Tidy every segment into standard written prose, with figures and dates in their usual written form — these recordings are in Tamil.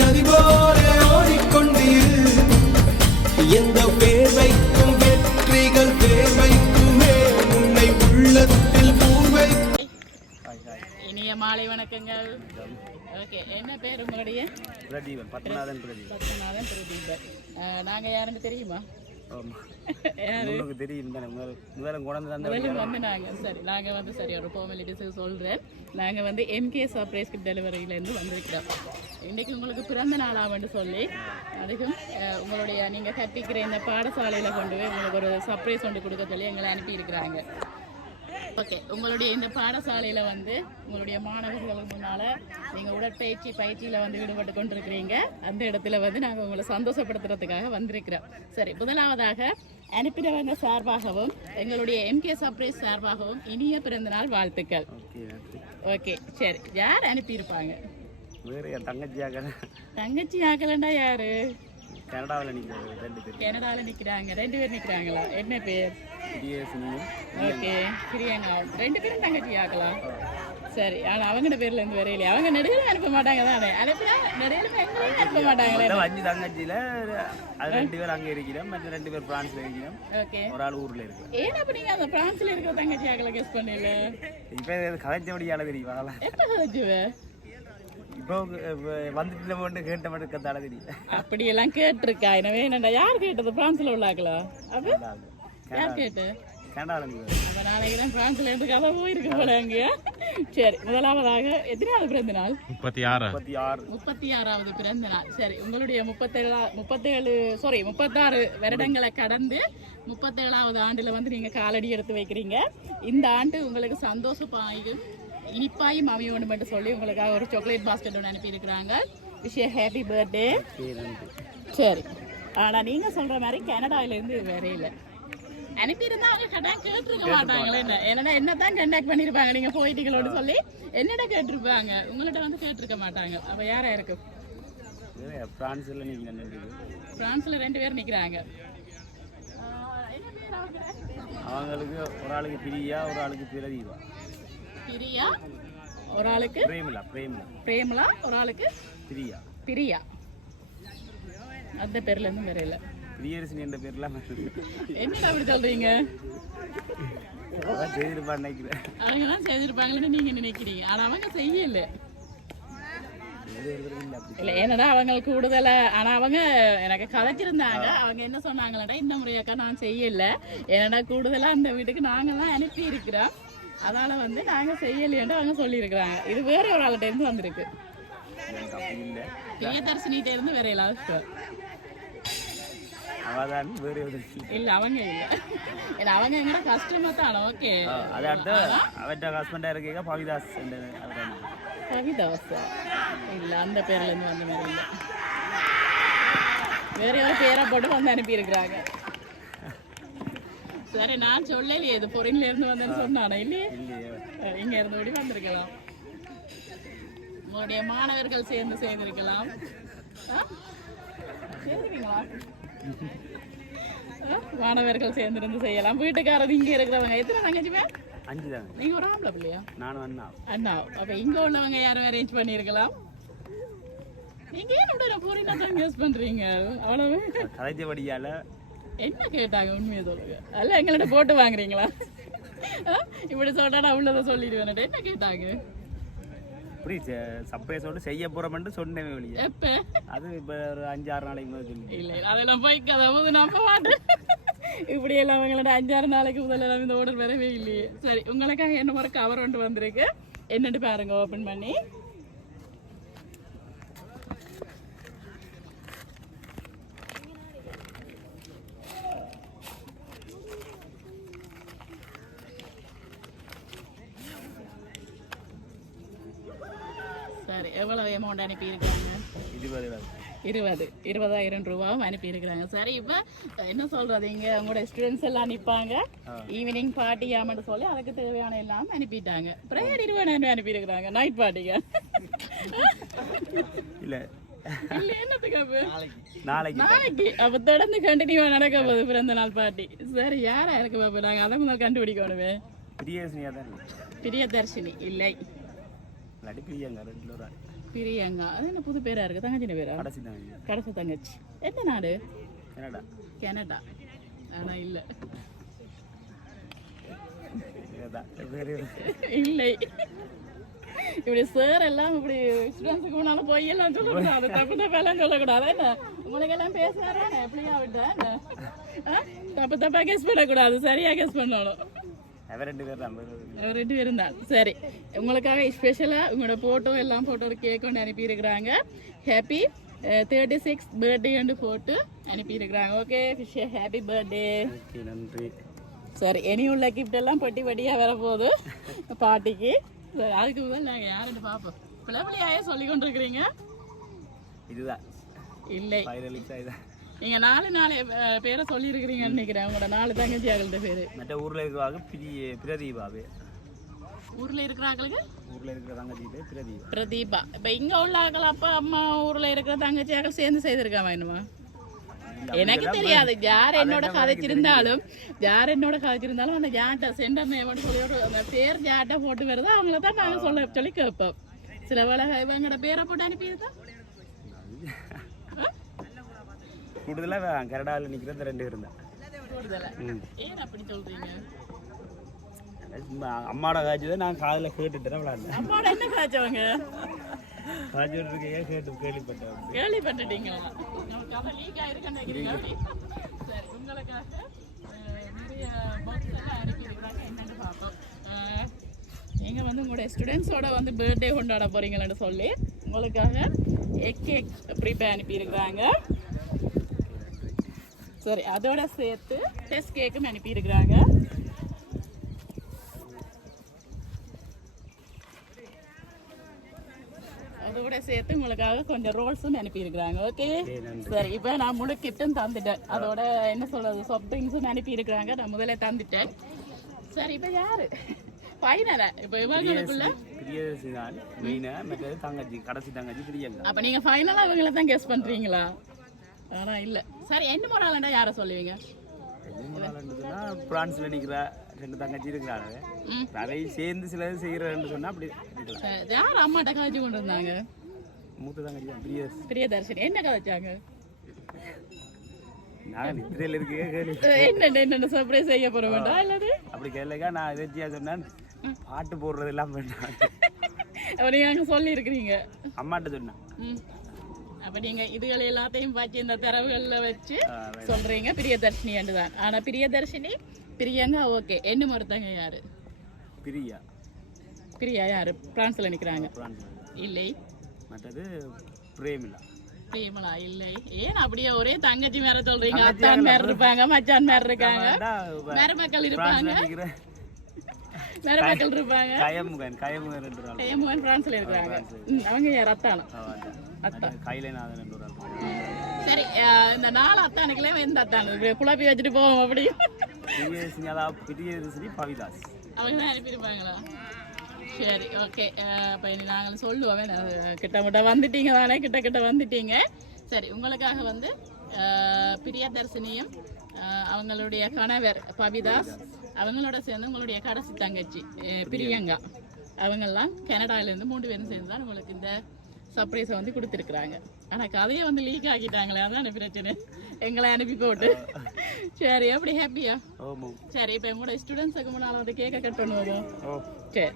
நதி போல ஓடிக்கொண்டீர் எந்த பேர் வைக்கும் வெற்றிகள் பேர் வைக்குமே உன்னை உள்ளத்தில் பூவை. இனிய மாலை வணக்கங்கள். ஓகே, என்ன பேர் உங்களுடைய? பிரதீபன், பத்மநாதன் பிரதீபன். பத்மநாதன் பிரதீபன். நாங்கள் யாருன்னு தெரியுமா? தெரியும் தானே, முதல்ல வந்து நாங்கள் சரி நாங்கள் வந்து சரி ஒரு ஃபார்மாலிட்டிஸுக்கு சொல்கிறேன். நாங்கள் வந்து எம்கே சர்ப்ரைஸ் டெலிவரியிலேருந்து வந்திருக்கிறோம். இன்றைக்கி உங்களுக்கு பிறந்த நாளாகன்னு சொல்லி அதுக்கும் உங்களுடைய நீங்கள் கற்பிக்கிற இந்த பாடசாலையில் கொண்டு போய் உங்களுக்கு ஒரு சர்ப்ரைஸ் ஒன்று கொடுக்க சொல்லி எங்களை அனுப்பியிருக்கிறாங்க. ஓகே, உங்களுடைய இந்த பாடசாலையில் வந்து உங்களுடைய மாணவர்களுக்கு முன்னால் நீங்கள் பயிற்சியில் வந்து ஈடுபட்டு கொண்டிருக்கிறீங்க. அந்த இடத்துல வந்து நாங்கள் உங்களை சந்தோஷப்படுத்துறதுக்காக வந்திருக்கிறோம். சரி, முதலாவதாக அனுப்பினவங்க சார்பாகவும் எங்களுடைய எம்கே சர்ப்ரைஸ் சார்பாகவும் இனிய பிறந்தநாள் வாழ்த்துக்கள். ஓகே, சரி, யார் அனுப்பியிருப்பாங்க? தங்கச்சி ஆகலண்டா யாரு? கனடாவில் நிற்கிறாங்க, 2 பேர் நிற்கிறாங்களா? என்ன பேர்? ஓகே, பிரியங்கா. 2 பேரும் தங்கச்சி ஆக்கலாம். சரி, ஆனால் அவங்க பேர்ல இருந்து வரையில அவங்க நெடுகளும் அனுப்ப மாட்டாங்க தானே? அனுப்பினா நெடுகளும் எங்களையும் அனுப்ப மாட்டாங்களே. 5 தங்கச்சியில 2 பேர் அங்கே இருக்கிறோம், மற்ற 2 பேர் பிரான்ஸ்ல இருக்கிறோம். ஓகே, ஒரு ஆள் ஊர்ல இருக்கு. ஏன் அப்ப நீங்க அந்த பிரான்ஸ்ல இருக்கிற தங்கச்சி ஆகல கெஸ் பண்ணல? இப்ப கதைச்சபடியால தெரியுமா? எப்ப கதைச்சுவ? இப்போ வந்துட்டு போட்டு கேட்ட மட்டும் கத்தால தெரியும். அப்படியெல்லாம் கேட்டிருக்கா? எனவே என்னடா யார் கேட்டது? பிரான்ஸ்ல உள்ளாங்களா? அப்ப யார் கேட்டு? அப்ப நாளைக்கு தான் பிரான்ஸ்ல இருந்து கதை போயிருக்கு போல அங்கேயா? சரி, முதலாவதாக எத்தனாவது பிறந்த நாள்? 36வது பிறந்த நாள். சரி, உங்களுடைய 36 வருடங்களை கடந்து 37வது ஆண்டுல வந்து நீங்க காலடி எடுத்து வைக்கிறீங்க. இந்த ஆண்டு உங்களுக்கு சந்தோஷமாயும் இனிப்பாயும் அமையணும் என்று சொல்லி உங்களுக்காக ஒரு சாக்லேட் பாஸ்கெட் ஒன்று அனுப்பியிருக்கிறாங்க. Wish you happy birthday. சரி, ஆனால் நீங்கள் சொல்கிற மாதிரி கனடாவிலேருந்து வேறே இல்லை. அனுப்பியிருந்தா அவங்க கட்டாயம் கேட்டிருக்க மாட்டாங்களே. என்ன என்னதான் கண்டாக்ட் பண்ணியிருப்பாங்க நீங்கள் போயிட்டீங்களோடு சொல்லி என்னடா கேட்டிருப்பாங்க, உங்கள்கிட்ட வந்து கேட்டிருக்க மாட்டாங்க. அப்போ யாரா இருக்கு? பிரான்ஸில் 2 பேர் நிற்கிறாங்க. அவங்களுக்கு ஒரு ஆளுக்கு பிரியா, ஒரு ஆளுக்கு பிரதீபா. பிரியா, ஒரு ஆளுக்கு பிரேமலா, ஒரு ஆளுக்கு பிரியா. அந்த பேர்ல இருந்து வேற இல்ல. பிரியரசனி என்ற பேர்ல என்ன அப்படி சொல்றீங்க? அவங்க தான் செய்திருப்பாங்கன்னு நீங்க நினைக்கிறீங்க, ஆனா அவங்க செய்யல. இல்ல, என்னடா அவங்க கூடுதல. ஆனா அவங்க எனக்கு கதைச்சிருந்தாங்க. அவங்க என்ன சொன்னாங்களா, இந்த முறையாக்கா நான் செய்யல, என்னடா கூடுதலா அந்த வீட்டுக்கு நாங்க தான் அனுப்பி இருக்கிறோம், அதனால வந்து நாங்க செய்யலையேன்னு அவங்க சொல்லியிருக்கிறாங்க. இது வேற ஒரு ஆள்கிட்ட இருந்து வந்திருக்கு. பிரியதர்ஷினிட்ட இருந்து வேற எல்லாரும் இல்ல, அவங்க இல்ல. ஏன்னா அவங்க எங்கட கஸ்டமர் தான். ஓகே, கவிதாஸ் இல்ல, அந்த பேர்ல இருந்து வந்த மாதிரி இல்ல, வேற ஒரு பேரை போட்டு வந்து அனுப்பி இருக்கிறாங்க. சரி, நான் சொல்லலையே இது பொறின்ல இருந்து வந்தேன்னு சொன்னானே. இல்லையே, இங்க இருந்து ஓடி வந்திருக்கலாம். உங்களுடைய மாணவர்கள் சேர்ந்திருக்கலாம். சேர்ந்துருக்கீங்களா? மாணவர்கள் சேர்ந்திருந்து செய்யலாம். வீட்டுக்காரது இங்க இருக்கிறவங்க எத்தனை தங்கச்சிமே? 5 தான். நீங்க ஒரு ஆம்பளை பிள்ளையா? நானும் அண்ணா. அப்ப இங்க உள்ளவங்க யாரும் அரேஞ்ச் பண்ணிருக்கலாம். நீங்க ஏன் பொறினா தான் கெஸ் பண்றீங்க? அவ்வளவு கதைச்சபடியால என்ன கேட்டாங்க? உண்மையை சொல்லுங்க. அல்ல எங்கள்கிட்ட போட்டு வாங்குறீங்களா? இப்படி சொல்றா உள்ளதை சொல்லிடுவேன். என்ன கேட்டாங்க? சர்ப்ரைஸோட செய்ய போறோம்னு சொன்னேன் வெளியே. எப்ப? அது இப்ப ஒரு 5-6 நாளைக்கு முதல்ல. இல்ல, அதெல்லாம் போய் கதை நம்ப மாட்டேன். இப்படி எல்லாம் அவங்களோட 5-6 நாளைக்கு முதல்ல இந்த ஆர்டர் வரவே இல்லையே. சரி, உங்களுக்காக என்ன ஒரு கவர் ஒன்று வந்திருக்கு. என்னட்டு பாருங்க, ஓபன் பண்ணி. சரி, எவ்வளவு அமௌண்ட் அனுப்பியிருக்காங்க? 20,000 ரூபாவும் அனுப்பியிருக்கிறாங்க. சரி, இப்போ என்ன சொல்றது, இங்கே உங்களோட ஸ்டூடெண்ட்ஸ் எல்லாம் நிற்பாங்க, ஈவினிங் பார்ட்டியாமட்டு சொல்லி அதுக்கு தேவையான எல்லாம் அனுப்பிட்டாங்க. ப்ரேயர் 20,000 அனுப்பியிருக்கிறாங்க நைட் பார்ட்டிக்கு. இல்லை, என்னத்துக்கு நாளைக்கு அப்போ தொடர்ந்து கண்டினியூவா நடக்க போகுது பிறந்த நாள் பார்ட்டி. சரி, யாரா இருக்கு பாப்பா? நாங்கள் அதை முதல் கண்டுபிடிக்கணுமே. பிரியதர்ஷினி இல்லை, பிரியங்கா. அது என்ன புது பேரா இருக்கு? தங்கச்சின பேரா? கடைசி தங்கச்சி. கடைசி தங்கச்சி. என்ன நாடு? கனடா. கனடா. ஆனா இல்ல. இல்லை. இப்படி சார் எல்லாம் இப்படி ஸ்டூடெண்ட்ஸுக்கு முன்னாலும் போய் எல்லாம் சொல்லக்கூடாது. தப்பு தப்பெல்லாம் சொல்லக்கூடாது. என்ன உங்களுக்கு எல்லாம் பேசுறாரா? எப்படியா விட்டா தப்பு தப்பா கெஸ் பண்ணக்கூடாது. சரியா கெஸ் பண்ணணும். ரெண்டு பேரும் தான். சரி, உங்களுக்காக ஸ்பெஷலாக உங்களோட ஃபோட்டோ எல்லாம் போட்டோ கேக் ஒன்று அனுப்பியிருக்கிறாங்க. ஹாப்பி 36th பர்த்டே போட்டு அனுப்பியிருக்கிறாங்க. Okay, happy birthday. நன்றி. சரி, இனி உள்ள கிஃப்ட் எல்லாம் பொட்டி பொட்டியாக வரப்போகுது பாட்டிக்கு. சரி, அதுக்கு முதல் நாங்கள் யாருன்னு பார்ப்போம். பிள்ளையாயே சொல்லி கொண்டு இருக்கிறீங்க. இதுதான் இல்லை, நீங்க 4 பேரை சொல்லி இருக்கிறீங்கன்னு நினைக்கிறேன். உங்களோட 4 தங்கச்சியார்கள்ட்ட பேரு. மற்ற ஊர்ல இருக்கிறாங்க பிரதீபாவே. ஊர்ல இருக்கிறாங்களுக்கு ஊர்ல இருக்கிற தங்கச்சி பிரதீபா. இப்ப இங்க உள்ள ஆக்கள் அப்பா அம்மா ஊர்ல இருக்கிற தங்கச்சியாக்கள் சேர்ந்து செய்திருக்காம என்னமா எனக்கு தெரியாது. யார் என்னோட கதைச்சிருந்தாலும் அந்த ஜாட்டை சென்டர் நேம் சொல்லி அந்த பேர் ஜாட்டை போட்டு வருது அவங்கள தான் நாங்கள் சொல்லி கேட்போம். சில வேலை இவங்களோட பேரை போட்டு அனுப்பியிருக்கோம். கூடுதலா கனடாவில் நிக்கிற 2 பேரும் தான். ஏன் அப்படி சொல்றீங்க? அம்மாவோட காய்ச்சதை நான் காதில் கேட்டுட்டேன். விளையாடுறேன். அம்மாவோட என்ன காய்ச்சவங்க? கேள்விப்பட்டுட்டீங்களா? கதை லீக் ஆயிருக்குன்னு நினைக்கிறீங்க. சரி, உங்களுக்காக நிறைய பாக்ஸ் எல்லாம் அனுப்பியிருக்கிறாங்க. என்னன்னு பார்ப்போம். நீங்க வந்து உங்களுடைய ஸ்டூடெண்ட்ஸோட வந்து பர்த்டே கொண்டாட போறீங்கன்னு சொல்லி உங்களுக்காக கேக் ப்ரிப்பேர் அனுப்பியிருக்கிறாங்க. சரி, அதோட சேர்த்து டெஸ்ட் கேக்கும் அனுப்பியிருக்கிறாங்க. அதோட சேர்த்து உங்களுக்காக கொஞ்சம் ரோல்ஸும் அனுப்பியிருக்கிறாங்க. ஓகே, சரி, இப்போ நான் முழு கிட்டும் தந்துட்டேன். அதோட என்ன சொல்றது, சாஃப்ட் ட்ரிங்க்ஸும் அனுப்பியிருக்கிறாங்க. நான் முதல்ல தந்துட்டேன். சரி, இப்போ யாரு ஃபைனலா? இப்போ இவங்களுக்குள்ள அப்ப நீங்க ஃபைனலா இவங்கள தான் கெஸ் பண்றீங்களா? ஆனா இல்ல. சரி, என்ன மொராலண்டா யாரை சொல்லுவீங்க? பிரான்ஸ்ல நிக்கிற 2 தங்கச்சி இருக்கிறாங்க. அதை சேர்ந்து சிலது செய்யறேன்னு சொன்னா அப்படி யார் அம்மாட்ட காய்ச்சி கொண்டு வந்தாங்க? மூத்த தங்கச்சி தான் பிரியதர்ஷினி. என்ன காய்ச்சாங்க? நான் நித்திரையில இருக்கேன். என்ன சர்ப்ரைஸ் செய்ய போற வேண்டாம் இல்லது அப்படி கேளுங்க. நான் எதாச்சியா சொன்னேன் பாட்டு போடுறது எல்லாம் வேண்டாம் நீங்க சொல்லி இருக்கிறீங்க. அம்மாட்ட சொன்னேன். அப்ப நீங்க இதுகளை எல்லாத்தையும் பார்த்து இந்த தரவுகள்ல வச்சு சொல்றீங்க பிரியதர்ஷினி தான். ஆனா பிரியதர்ஷினி பிரியங்கா ஓகே. என்ன ஒருத்தங்க யாரு? பிரியா யாரு? பிரான்ஸ்ல நிக்கிறாங்க. இல்லை. மற்றது பிரேமிலா. பிரேமலா இல்லை. ஏன் அப்படியே ஒரே தங்கச்சி மேல சொல்றீங்க? அத்தான் மேல இருப்பாங்க, மச்சான் மேல இருக்காங்க, மருமக்கள் இருப்பாங்க, மருமக்கள் இருப்பாங்க. கயமுகன் பிரான்ஸ்ல இருக்காங்க. அவங்க யார்? அத்தானம். சரி, இந்த 4 அத்தானுக்குள்ளே எந்த அத்தானு குழப்பி வச்சுட்டு போவோம். அப்படி அவங்க தான் அனுப்பியிருப்பாங்களா? சரி, ஓகே. இப்போ நாங்கள் சொல்லுவோம். கிட்ட வந்துட்டீங்க தானே? கிட்ட வந்துட்டீங்க. சரி, உங்களுக்காக வந்து பிரியதர்ஷினியும் அவங்களுடைய கணவர் பவிதாஸ் அவங்களோட சேர்ந்து உங்களுடைய கடைசி தங்கச்சி பிரியங்கா அவங்கெல்லாம் கனடாவிலேருந்து 3 பேரும் சேர்ந்து தான் உங்களுக்கு இந்த சர்ப்ரைஸை வந்து கொடுத்துருக்குறாங்க. ஆனால் கதையை வந்து லீக் ஆக்கிட்டாங்களே, அதான் பிரச்சனை. எங்களை அனுப்பி போட்டு. சரி, எப்படி ஹாப்பியா? சரி, இப்போ எங்களோட ஸ்டூடெண்ட்ஸுக்கு முன்னால் வந்து கேக்கை கட் பண்ணுவோம். சரி,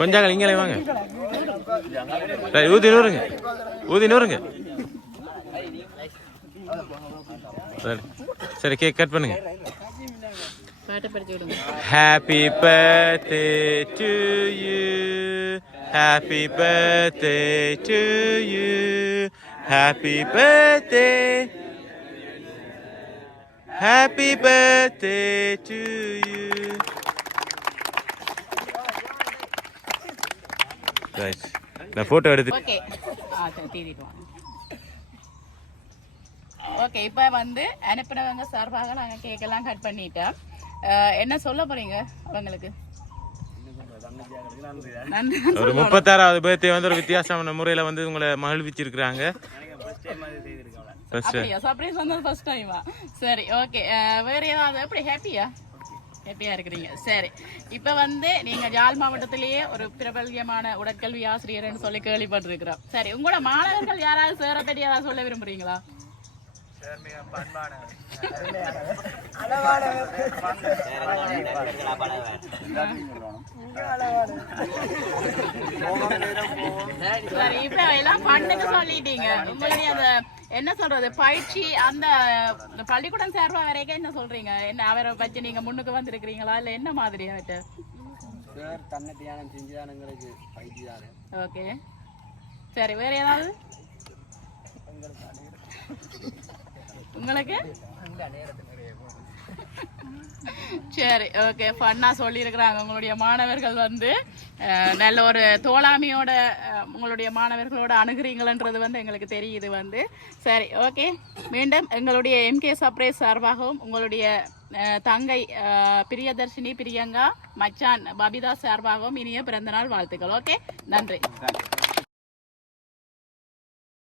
கொஞ்சம் இங்கே வாங்க. ஊதி நூறுங்க. சரி, கேக் கட் பண்ணுங்க. Happy birthday to you. Happy birthday to you. Happy birthday. Happy birthday to you. Right. நான் போட்டோ எடுத்து. ஓகே. ஓகே, இப்போ வந்து அனுப்பினவங்க சார்பாக நாங்கள் கேக்கெல்லாம் கட் பண்ணிட்டோம். என்ன சொல்ல போறீங்க அவங்களுக்கு? ஒரு 36வது பர்த்டே வந்து ஒரு வித்தியாசமான முறையில் வந்து உங்களை மகிழ்விச்சிருக்கிறாங்க. சர்ப்ரைஸ் வந்து ஃபர்ஸ்ட் டைமா? சரி, ஓகே. வேற ஏதாவது எப்படி ஹாப்பியா? ஹாப்பியா இருக்கிறீங்க. சரி, இப்ப வந்து நீங்க யாழ் மாவட்டத்திலேயே ஒரு பிரபல்யமான உடற்கல்வி ஆசிரியர்னு சொல்லி கேள்விப்பட்டிருக்கிறோம். சரி, உங்களோட மாணவர்கள் யாராவது சேர பற்றி யாராவது சொல்ல விரும்புறீங்களா? சரி, இப்ப எல்லாம் பண்ணுக்கு சொல்லிட்டீங்க. உங்களுடைய அந்த என்ன சொல்றது பயிற்சி அந்த பள்ளிக்கூடம் சேர்வா வரைக்கும் என்ன சொல்றீங்க? என்ன அவரை பற்றி நீங்க முன்னுக்கு வந்திருக்கிறீங்களா இல்ல என்ன மாதிரி அவர்கிட்ட? தன்னை தியானம் செஞ்சுதானுங்களுக்கு பயிற்சி தானே. ஓகே, சரி, வேற ஏதாவது உங்களுக்கு? சரி, ஓகே, ஃபன்னா சொல்லியிருக்கிறாங்க. உங்களுடைய மாணவர்கள் வந்து நல்ல ஒரு தோழாமையோட உங்களுடைய மாணவர்களோட அணுகிறீங்களன்றது வந்து எங்களுக்கு தெரியுது வந்து. சரி, ஓகே, மீண்டும் எங்களுடைய எம்கே சர்ப்ரைஸ் சார்பாகவும் உங்களுடைய தங்கை பிரியதர்ஷினி பிரியங்கா மச்சான் பபிதா சார்பாகவும் இனிய பிறந்தநாள் வாழ்த்துக்கள். ஓகே, நன்றி.